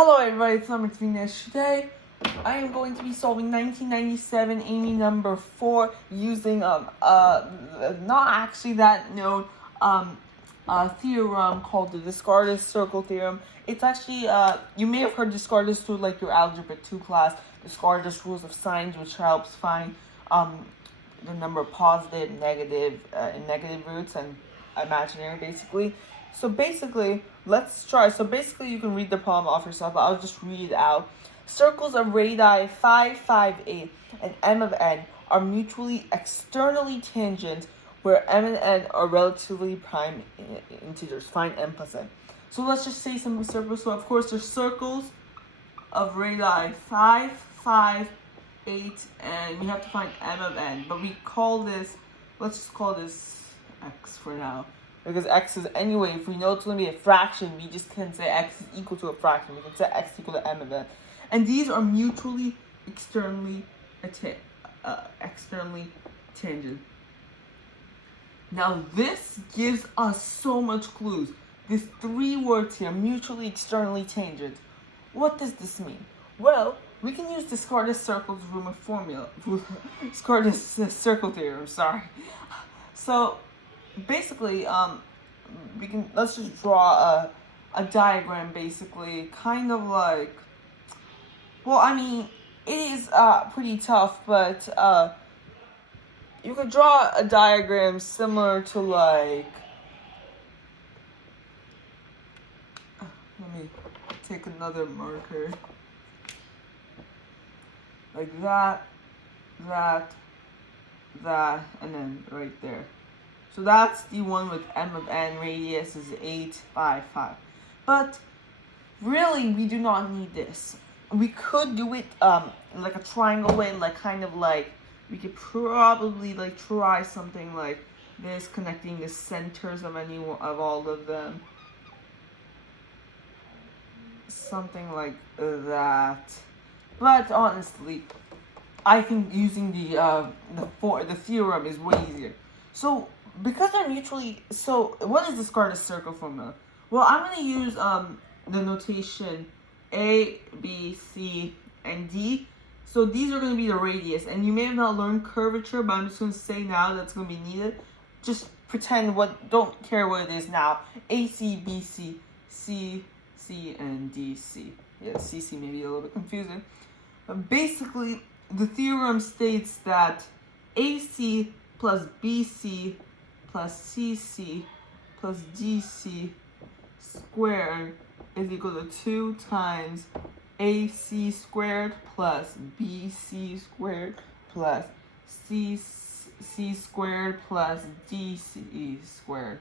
Hello everybody, it's Summer Venus. Today, I am going to be solving 1997 Aime number 4 using not actually that known theorem called the Descartes circle theorem. It's actually you may have heard Descartes through like your algebra 2 class, Descartes rules of signs, which helps find the number of positive, negative, and negative roots and imaginary basically. So basically, let's try. So basically, you can read the problem off yourself, but I'll just read it out. Circles of radii 5, 5, 8, and m of n are mutually externally tangent, where m and n are relatively prime integers. Find m plus n. So let's just say some circles. So of course, there's circles of radii 5, 5, 8, and we have to find m of n. But we call this, let's just call this x for now. Because x is, anyway, if we know it's going to be a fraction, we just can say x is equal to a fraction. We can say x equal to m of n. And these are mutually externally tangent. Now this gives us so much clues. These three words here, mutually externally tangent. What does this mean? Well, we can use Descartes circle's Rumor formula. Descartes circle theorem, sorry. So basically, let's just draw a diagram, basically, kind of like, well, I mean, it is pretty tough, but you could draw a diagram similar to like, let me take another marker, like that, and then right there. So that's the one with m of n, radius is 8, 5, 5. But really, we do not need this. We could do it like a triangle way, like kind of like, we could probably like try something like this, connecting the centers of all of them. Something like that. But honestly, I think using the theorem is way easier. So because they're mutually, so what is Descartes circle formula? Well, I'm going to use the notation A, B, C, and D. So these are going to be the radius, and you may have not learned curvature, but I'm just going to say now that's going to be needed. Just pretend don't care what it is now. AC, BC, CC, and DC. Yeah, CC may be a little bit confusing. But basically, the theorem states that AC plus BC plus CC plus DC squared is equal to 2 times AC squared plus BC squared plus CC squared plus DC squared.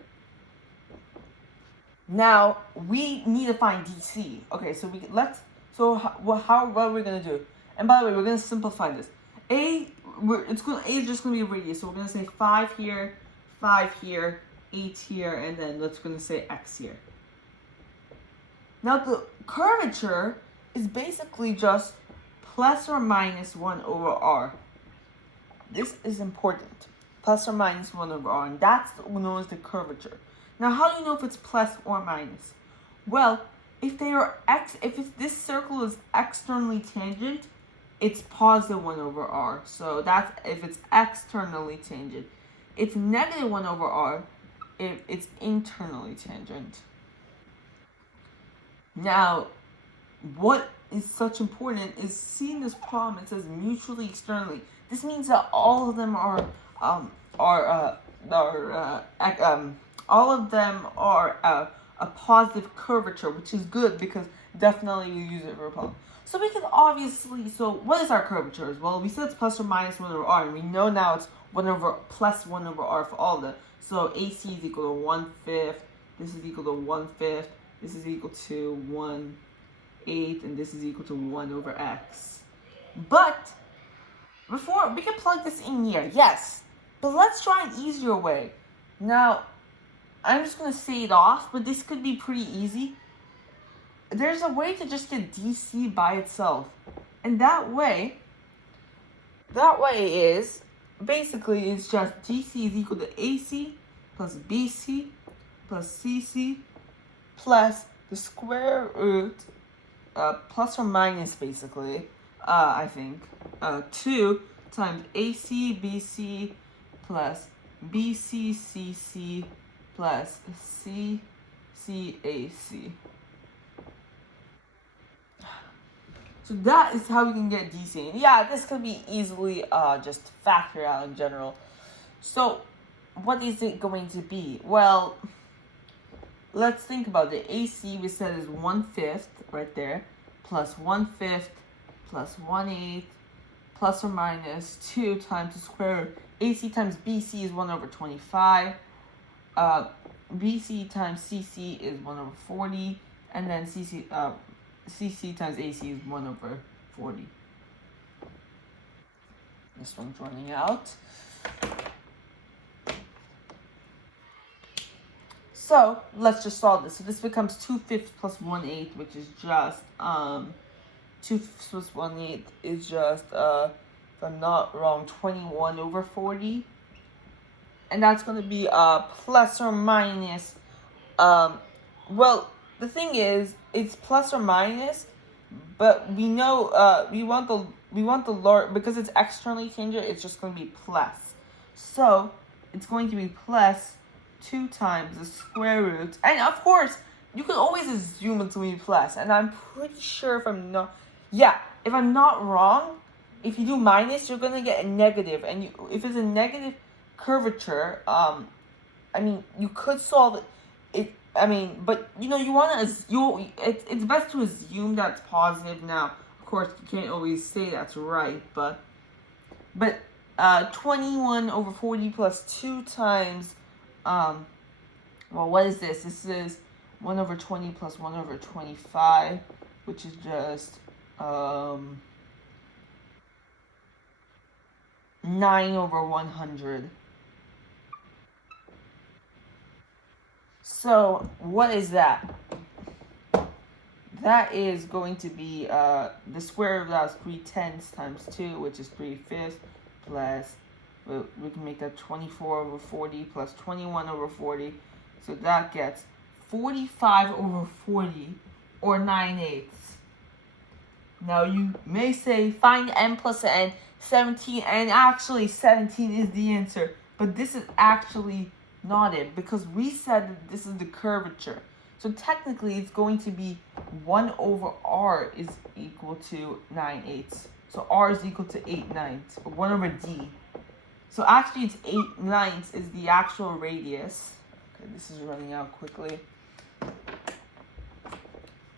Now we need to find DC. Okay, so what are we gonna do? And by the way, we're gonna simplify this. A is just gonna be a radius, so we're gonna say 5 here, 5 here, 8 here, and then let's gonna say x here. Now the curvature is basically just plus or minus 1 over r. This is important. Plus or minus 1 over r, and that's known as the curvature. Now how do you know if it's plus or minus? Well, if this circle is externally tangent, it's positive 1 over r. So that's if it's externally tangent. It's negative 1 over r if it's internally tangent. Now, what is such important is seeing this problem. It says mutually externally. This means that all of them are a positive curvature, which is good because definitely you use it for a problem. So we can obviously, so what is our curvature? Well, we said it's plus or minus 1 over r, and we know now it's plus 1 over r for all of them. So AC is equal to 1/5, this is equal to 1/5, this is equal to 1/8, and this is equal to 1 over x. But before, we can plug this in here, yes. But let's try an easier way. Now, I'm just going to say it off, but this could be pretty easy. There's a way to just get DC by itself. And that way is, basically, it's just DC is equal to AC plus BC plus CC plus the square root plus or minus basically, I think, 2 times AC BC plus BC CC plus CCAC. So that is how we can get DC. And yeah, this could be easily just factored out in general. So what is it going to be? Well, let's think about it. AC we said is 1/5 right there, plus 1/5 plus 1/8 plus or minus 2 times the square root. AC times BC is 1/25. BC times CC is 1/40, and then CC times AC is 1/40. This one's running out. So let's just solve this. So this becomes 2/5 plus 1/8, which is just 2/5 plus 1/8 is just if I'm not wrong, 21/40. And that's going to be plus or minus. Well, the thing is, it's plus or minus, but we know we want the large, because it's externally changing. It's just going to be plus. So it's going to be plus 2 times the square root, and of course you could always assume it's going to be plus. And I'm pretty sure if I'm not wrong, if you do minus, you're going to get a negative, and if it's a negative curvature, I mean, you could solve it. But you want to it's best to assume that's positive. Now, of course, you can't always say that's right, but 21/40 plus 2 times, well, what is this? This is 1/20 plus 1/25, which is just 9/100. So what is that? That is going to be the square root of that is 3/10 times 2, which is 3/5, plus we can make that 24/40 plus 21/40. So that gets 45/40, or 9/8. Now you may say find n plus n, 17, and actually 17 is the answer, but this is actually not it, because we said that this is the curvature. So technically it's going to be 1/r is equal to 9/8. So r is equal to 8/9, or 1/d. So actually it's 8/9 is the actual radius. Okay, this is running out quickly.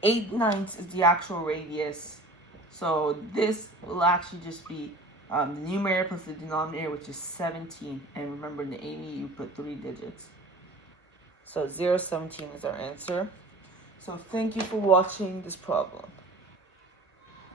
8/9 is the actual radius. So this will actually just be the numerator plus the denominator, which is 17. And remember, in the Aime, you put 3 digits. So 0, 17 is our answer. So thank you for watching this problem.